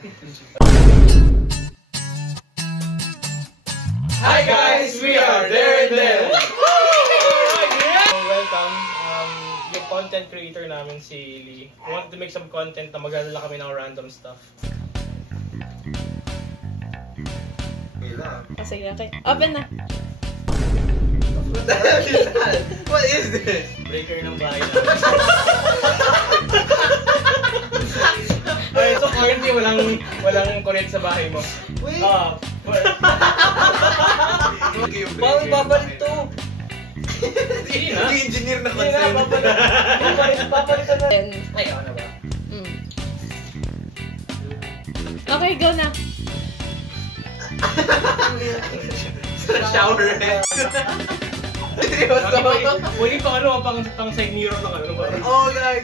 Hi guys, we are there and there. Welcome. Yung content creator namin si Lee. We wanted to make some content na magdadala kami ng random stuff. Sige, okay. Open na. What the hell is that? What is this? Breaker ng bahay namin. Okay, so currently walang current sa bahay mo. Wait. Paano babalik to? Sige na. Engineer na Sige na, Papalitan na. Ay, ako na ba? Okay, go na. Shower head. Wali pa ano, pang side mirror ng ano ba? Oh, gag.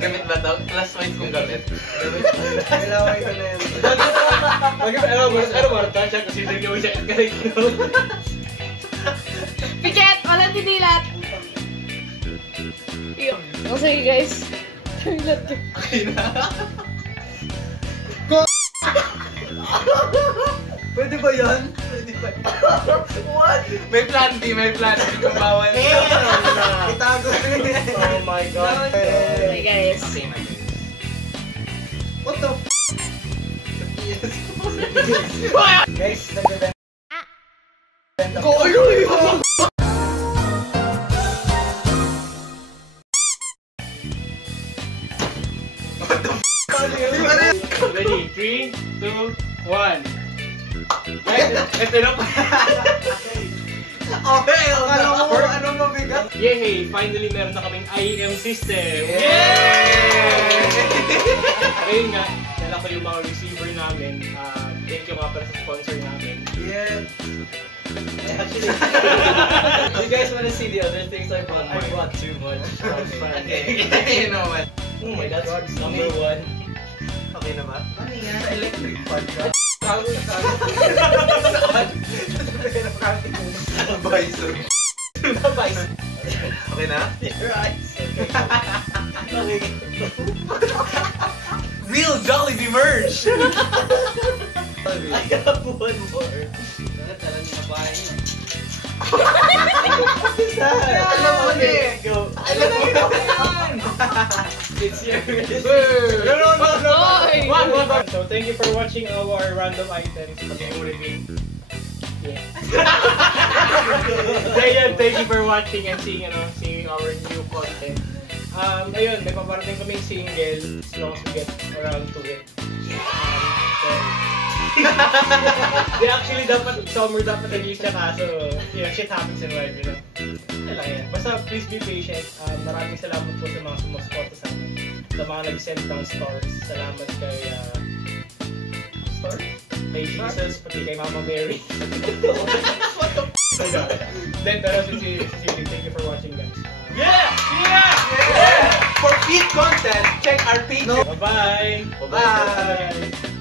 Gamit ba to? Classmates kong gamit. Kailangan ko na yun. Ano ba? Siya kasi hindi mo siya kahit Piket! Walang tinilat! O sige guys. Tinilat yun. Okay na. Pwede ba yan? Pwede ba? What? May plan B, may plan B kung bawal. Itago rin. Oh my god. Okay guys. Okay na. What the f***? Guys, nagbebenta. Ready? 3, 2, 1. Ito na pa. Okay, akala ko anong mabigat. Yay! Finally meron na kaming IEM system. Yay! Ayun nga, dala ko yung mga receiver namin. Thank you nga para sa sponsor namin. Yeah. Actually, you guys wanna see the other things I bought? I bought too much. Okay, you know what? Oh my God, that's number 1. Okay na ba? Ano yan? Sa electric fan ka? Visor. Okay na? Your eyes. Okay. Real Jollibee merch! I have one more. Tara niyo na bahay niyo. Alam mo na eh. Go. Alam mo na. It's yours. One. So thank you for watching our random items. Pati yung reveal. Yeah. Thank you for watching and seeing our new content. Ayun, may paparating kaming single as long as we get around to it. They actually summer dapat release siya kaso shit happens in life, you know. Lang yan. Basta please be patient. Maraming salamat po sa mga sumusuporta sa amin. Sa mga nag-send ng stars. Salamat kay kay Jesus, pati kay Mama Mary. What the f***? Then, pero si thank you for watching guys. Yeah! For feed content, check our page. Bye-bye! Bye-bye!